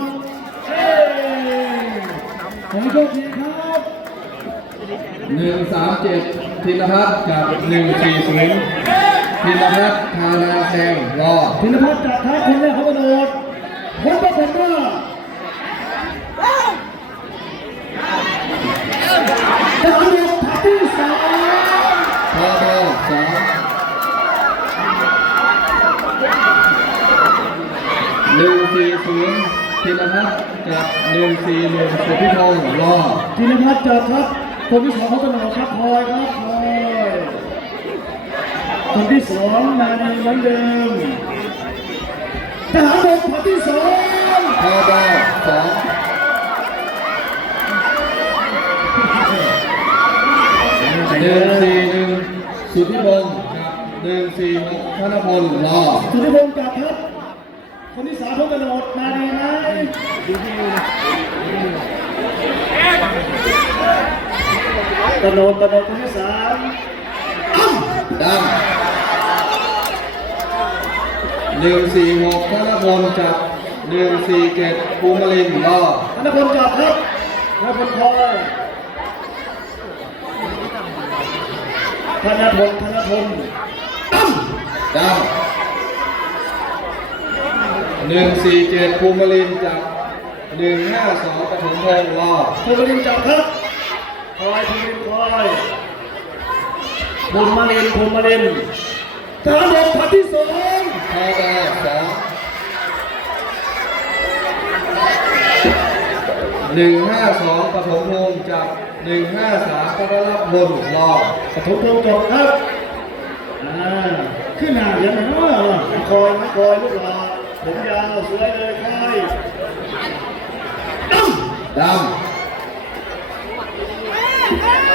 ดเฮ้ขอให้โชคดีครับหนึ่งสามเจ็ดธินพัฒน์กับหนึ่งสี่ศูนย์ธินพัฒน์ธานาแซงรอดธินพัฒน์จับครับคนแรกเขากระโดดพบกับผมว่าทหารบกทัพที่สาม พอบอสองหนึ่งสี่ศูนย์ ธินพัฒน์กับหนึ่งสี่หนึ่งสุทธิพงศ์รอดธินพัฒน์จับครับคนที่สองเขากระโดดครับพลอยครับพลอยคนที่สองมาดีเหมือนเดิมทหารบกทัพที่สองพอบอสองหนึ่งสี่หนึ่งสุทธิพงศ์กับหนึ่งสี่หกธนพลรอดสุทธิพงศ์จับครับ คนที่สามเขากระโดดมาดีไหมกระโดดกระโดดคนที่สามดำหนึ่งสี่หกธนพลจับหนึ่งสี่เกตภูมิลินทร์รอธนพลจับครับธนพลคอยธนพลธนพลดำ หนึ่งสี่เจ็ดภูมิลินทร์จับหนึ่งห้าสองปฐมพงศ์รอดภูมิลินจับครับคอยภูมิลินคอยภูมิมาลินภูมิมาลินทหารบกทัพที่สองพอบอสองหนึ่งห้าสองปฐมพงศ์จับหนึ่งห้าสามพระรับพลรอดปฐมพงศ์จบครับ อ่า ขึ้นหน้าอย่างไรเนาะคอยนะคอยลูกหลาน ผมยาวสวยเลยคอยดำ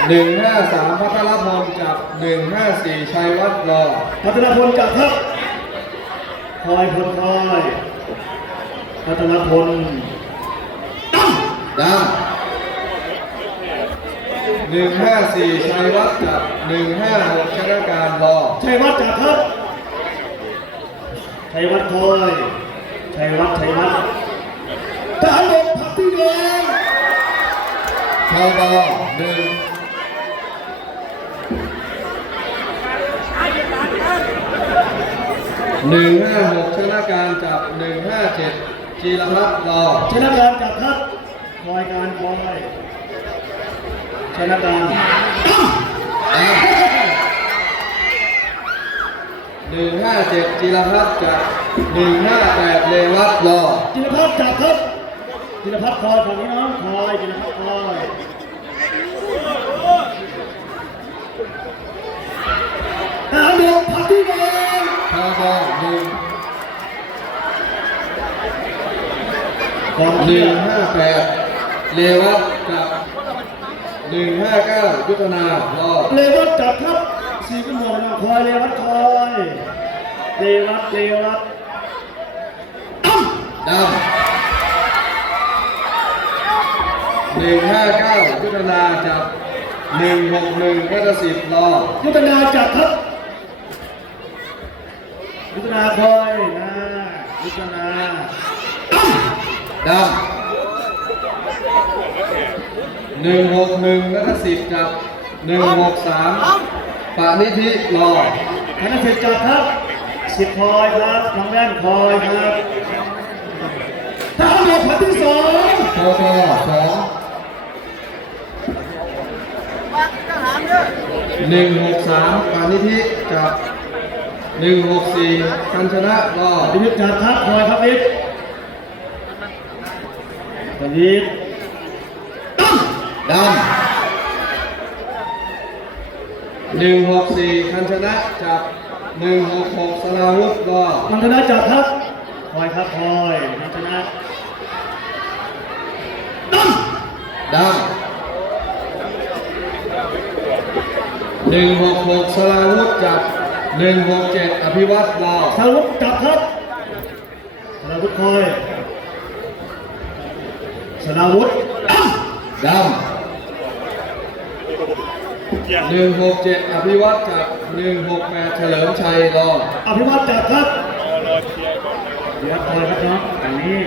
หนึ่งห้าสามพัทรพลจับหนึ่งห้าสี่ชัยวัฒน์รอพัฒนพลจับครับคอยพลคอยพัฒนพลดำหนึ่งห้าสี่ชัยวัฒน์จับหนึ่งห้าหกชนะการรอชัยวัฒน์จับครับชัยวัฒน์คอย ชัยวัฒน์ชัยวัฒน์ทหารบกพักที่เดิมทบหนึ่งหนึ่งห้าหกชนะการจับหนึ่งห้าเจ็ดจีรพัฒน์รอชนะการจับครับคอยการคอยชนะการ หนึ่งห้าเจ็ดจีรพัฒน์จับหนึ่งห้าแปดเลวัตรอจินพัฒน์จับครับจินพัฒน์คอยฝั่งนี้น้องคอยจินพัฒน์คอยทหารบกพักที่เดิมทบหนึ่งกองหเชีนึ่ยงร์ห้าแปดเลวัตกับหนึ่งห้าเก้ายุทธนารอเลวัตจับครับสีขึ้นหัวน้องคอยเลวัตคอย เลวัตเลวัตดำหนึ่งห้าเก้ายุทธนาจับหนึ่งหกหนึ่งรัตสิทธิ์รอยุทธนาจับครับยุทธนาคอยนะยุทธนาดำหนึ่งหกหนึ่งรัตสิทธิ์จับหนึ่งหกสามปานิธิรอธนเสร็จจับครับ สิบคอยครับน้องแว่นคอยครับทหารบกพักที่สองทบสองหนึ่งหกสามปานิธิจับหนึ่งหกสี่กันชนะรอพิวิทย์จับครับคอยครับวิทย์พิวิทย์ดำหนึ่งหกสี่คันชนะจับ หนึ่งหกหกสลาวุธรอนันทนาจับครับคอยครับคอยนันทนาดำหนึ่งหกหกสลาวุธจับหนึ่งหกเจ็ดอภิวัตรรอสาวุธจับครับสาวุธคอยสาวุธดำ หนึ่งหกเจ็ดอภิวัตรจับหนึ่งหกแปดเฉลิมชัยรออภิวัตจับครับเดี๋ยวคอยครับน้องอันนี้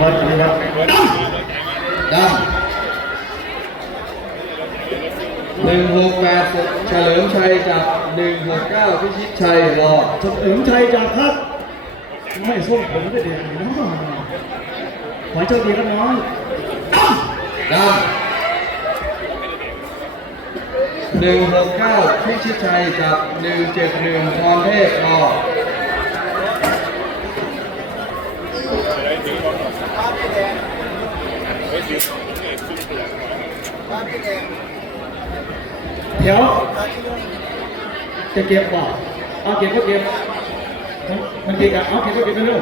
วัฒน์ปฏิวัติดันหนึ่งหกแปดเฉลิมชัยกับหนึ่งหกเก้าพิชิตชัยรอเฉลิมชัยจากครับไม่ส้มผมได้เด็กเนาะขอให้โชคดีครับน้องดันหนึ่ง หกเก้าพิชิตชัยกับหนึ่งเจ็ดหนึ่งพรเทพรอเดี๋ยวจะเก็บบ่เอาเก็บก็เก็บมันเก็บกันเอาเก็บก็เก็บไปเร็ว